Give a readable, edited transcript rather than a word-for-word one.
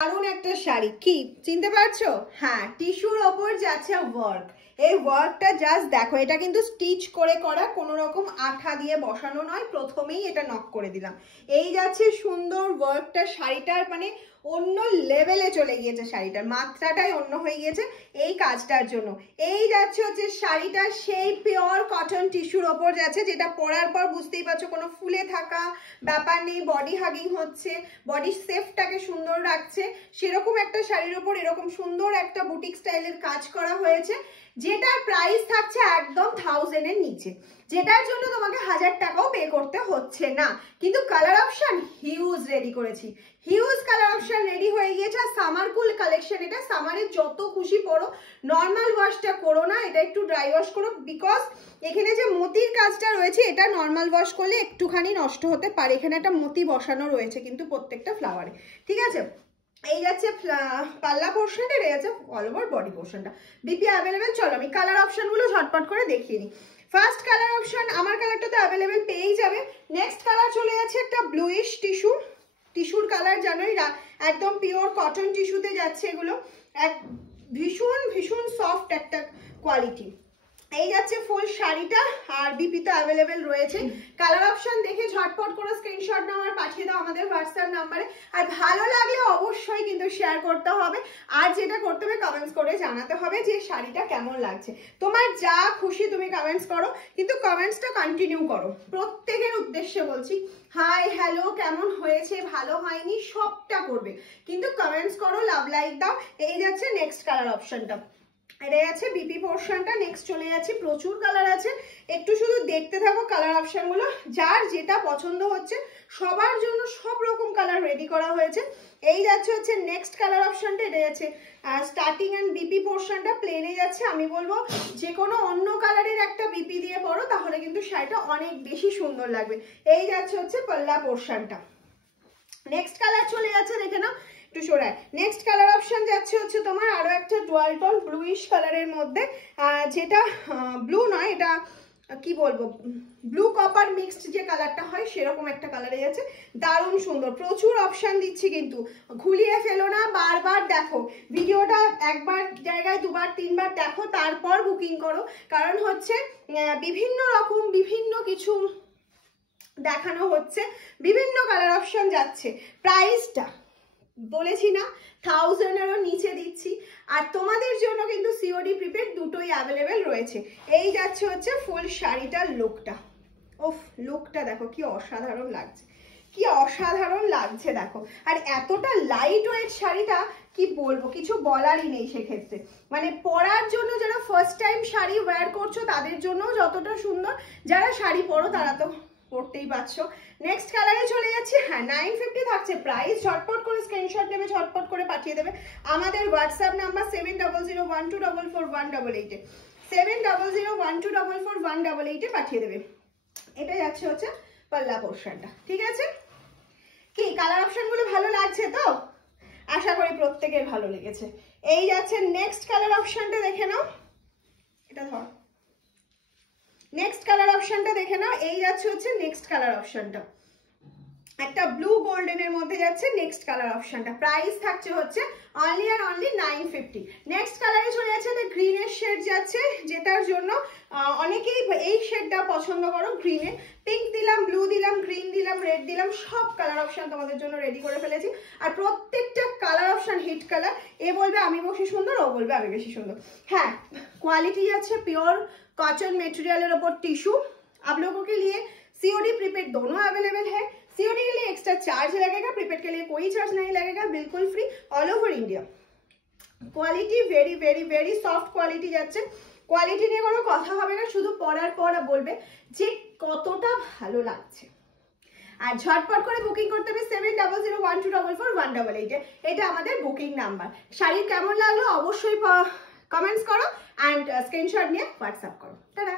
দারুণ একটা শাড়ি, কি চিনতে পারছো? হ্যাঁ, টিস্যুর ওপর যাচ্ছে ওয়ার্ক। এই ওয়ার্কটা জাস্ট দেখো, এটা কিন্তু স্টিচ করে করা, কোনো রকম আঠা দিয়ে বসানো নয়। প্রথমেই এটা নক করে দিলাম। এই যাচ্ছে সুন্দর ওয়ার্কটা, শাড়িটার মানে অন্য লেভেলে চলে গিয়েছে, শাড়িটার মাত্রাটাই অন্য হয়ে গিয়েছে এই কাজটার জন্য। এই যাচ্ছে হচ্ছে শাড়িটা সেই পিওর কটন টিস্যুর ওপর যাচ্ছে, যেটা পরার পর বুঝতেই পারছো কোনো ফুলে থাকা ব্যাপার নেই, বডি হাগিং হচ্ছে, বডি সেফটাকে সুন্দর রাখছে। সেরকম একটা শাড়ির ওপর এরকম সুন্দর একটা বুটিক স্টাইলের কাজ করা হয়েছে, যেটার প্রাইস থাকছে একদম 1000 এর নিচে, যেটার জন্য তোমাকে 1000 টাকাও পে করতে হচ্ছে না। কিন্তু কালার অপশন হিউজ রেডি করেছি, হিউজ কালার অপশন রেডি হয়ে গিয়েছে। আর সামার কুল কালেকশন, এটা সামারে যত খুশি পরো, নর্মাল ওয়াশটা করো না, এটা একটু ড্রাই ওয়াশ করো। বিকজ এখানে যে মতির কাজটা রয়েছে, এটা নর্মাল ওয়াশ করলে একটুখানি নষ্ট হতে পারে। এখানে একটা মতি বসানো রয়েছে কিন্তু প্রত্যেকটা ফ্লাওয়ারে, ঠিক আছে। এই যাচ্ছে পাল্লা পোর্শনটা, এই যাচ্ছে অল ওভার বডি পোর্শনটা। BP available. চলো আমি কালার অপশনগুলো ঝটপট করে দেখিয়ে নিই। ফার্স্ট কালার অপশন, আমার কালারটা তো অ্যাভেলেবেল পেয়েই যাবে। নেক্সট কালার চলে যাচ্ছে একটা ব্লুইশ টিস্যু, টিস্যুর কালার জানোই, একদম পিওর কটন টিস্যুতে যাচ্ছে এগুলো, এক ভীষণ ভীষণ সফট একটা কোয়ালিটি। এই যাচ্ছে ফুল শাড়িটা, আর বিপি তো অ্যাভেলেবেল রয়েছে। কালার অপশন দেখে ঝটপট করে স্ক্রিনশট নাও আর পাঠিয়ে দাও আমাদের হোয়াটসঅ্যাপ নাম্বারে। আর ভালো লাগলে অবশ্যই কিন্তু শেয়ার করতে হবে, আর যেটা করতে হবে কমেন্টস করে জানাতে হবে যে শাড়িটা কেমন লাগছে। তোমার যা খুশি তুমি কমেন্টস করো, কিন্তু কমেন্টসটা কন্টিনিউ করো। প্রত্যেকের উদ্দেশ্যে বলছি, হাই হ্যালো কেমন হয়েছে ভালো হয়নি সবটা করবে, কিন্তু কমেন্টস করো, লাভ লাইক দাও। এই যাচ্ছে নেক্সট কালার অপশনটা, এটা আছে বিপি পোর্শনটা। নেক্সট চলে যাচ্ছে, প্রচুর কালার আছে, একটু শুধু দেখতে থাকো কালার অপশনগুলো, যার যেটা পছন্দ হচ্ছে সবার জন্য সব রকম কালার রেডি করা হয়েছে। এই যাচ্ছে হচ্ছে নেক্সট কালার অপশনটা, এটা যাচ্ছে স্টার্টিং অ্যান্ড বিপি পোর্শনটা প্লেনে যাচ্ছে। আমি বলবো যে কোনো অন্য কালারের একটা বিপি দিয়ে পরো, তাহলে কিন্তু শাড়িটা অনেক বেশি সুন্দর লাগবে। এই যাচ্ছে হচ্ছে পাল্লা পোর্শনটা। নেক্সট কালার চলে যাচ্ছে, দেখে নাও একটু সরায়। নেক্সট কালার অপশন যাচ্ছে হচ্ছে তোমার আরো একটা ডুয়াল টোন ব্লুইশ কালারের মধ্যে, যেটা ব্লু নয়, এটা কি বলবো, ব্লু কপার মিক্সড যে কালারটা হয় সেরকম একটা কালারে যাচ্ছে। দারুণ সুন্দর, প্রচুর অপশন দিচ্ছি কিন্তু ঘুলিয়ে ফেলো না, বারবার দেখো ভিডিওটা, একবার জায়গায় দুবার তিনবার দেখো, তারপর বুকিং করো। কারণ হচ্ছে বিভিন্ন রকম বিভিন্ন কিছু দেখানো হচ্ছে, বিভিন্ন কালার অপশন যাচ্ছে। প্রাইসটা বলেছি না 1000 এরও নিচে দিচ্ছি, আর তোমাদের জন্য কিন্তু সিওডি প্রিপেড দুটোই অ্যাভেলেবেল রয়েছে। এই যাচ্ছে হচ্ছে ফুল শাড়িটার লুকটা, ওফ লুকটা দেখো কি অসাধারণ লাগছে, কি অসাধারণ লাগছে দেখো। আর এতটা লাইট ওয়েট শাড়িটা কি বলবো, কিছু বলারই নেই সেক্ষেত্রে। মানে পরার জন্য যারা ফার্স্ট টাইম শাড়ি ওয়্যার করছো তাদের জন্য যতটা সুন্দর, যারা শাড়ি পরো তারা তো পড়তেই পারছো। নেক্সট কালারে চলে যাচ্ছে, হ্যাঁ 950 থাকছে প্রাইস। ঝটপট করে স্ক্রিনশট নেবে, ঝটপট করে পাঠিয়ে দেবে আমাদের হোয়াটসঅ্যাপ নাম্বার 7001244188 7001244188 পাঠিয়ে দেবে। এটা যাচ্ছে হচ্ছে পাল্লা পোর্শনটা, ঠিক আছে। কি কালার অপশনগুলো ভালো লাগছে তো? আশা করি প্রত্যেকের ভালো লেগেছে। এই যাচ্ছে নেক্সট কালার অপশনটা, দেখে নাও, এটা ধর, নেক্সট কালার অপশনটা দেখে নাও। এই যাচ্ছে হচ্ছে নেক্সট কালার অপশনটা, একটা ব্লু গোল্ডেনের মধ্যে যাচ্ছে নেক্সট কালার অপশনটা। প্রাইস থাকছে হচ্ছে অনলি আর অনলি 950। নেক্সট কালারে চলে যাচ্ছে গ্রিনের শেড যাচ্ছে, যেটার জন্য অনেকেই এই শেডটা পছন্দ করো। গ্রিনে পিঙ্ক দিলাম, ব্লু দিলাম, গ্রিন দিলাম, রেড দিলাম, সব কালার অপশন তোমাদের জন্য রেডি করে ফেলেছি। আর প্রত্যেকটা কালার অপশন হিট কালার। এ বলবে আমি বেশি সুন্দর, ও বলবে আমি বেশি সুন্দর। হ্যাঁ, কোয়ালিটি যাচ্ছে পিওর कॉटन मटेरियल ऊपर टिश्यू। आप लोगों के लिए सीओडी प्रीपेड दोनों अवेलेबल है। सीओडी के लिए एक्स्ट्रा चार्ज लगेगा, प्रीपेड के लिए कोई चार्ज नहीं लगेगा, बिल्कुल free all over India. Quality very very very soft quality যাচ্ছে, কোয়ালিটি নিয়ে কোনো কথা হবে না, শুধু পরার পর বলবে যে কতটা ভালো লাগছে। আর ঝটপট করে বুকিং করতে হবে 7001244188, এটা আমাদের বুকিং নাম্বার। শাড়ি কেমন লাগলো অবশ্যই কমেন্টস করো, অ্যান্ড স্ক্রিনশট নিয়ে হোয়াটসঅ্যাপ করো। টাটা।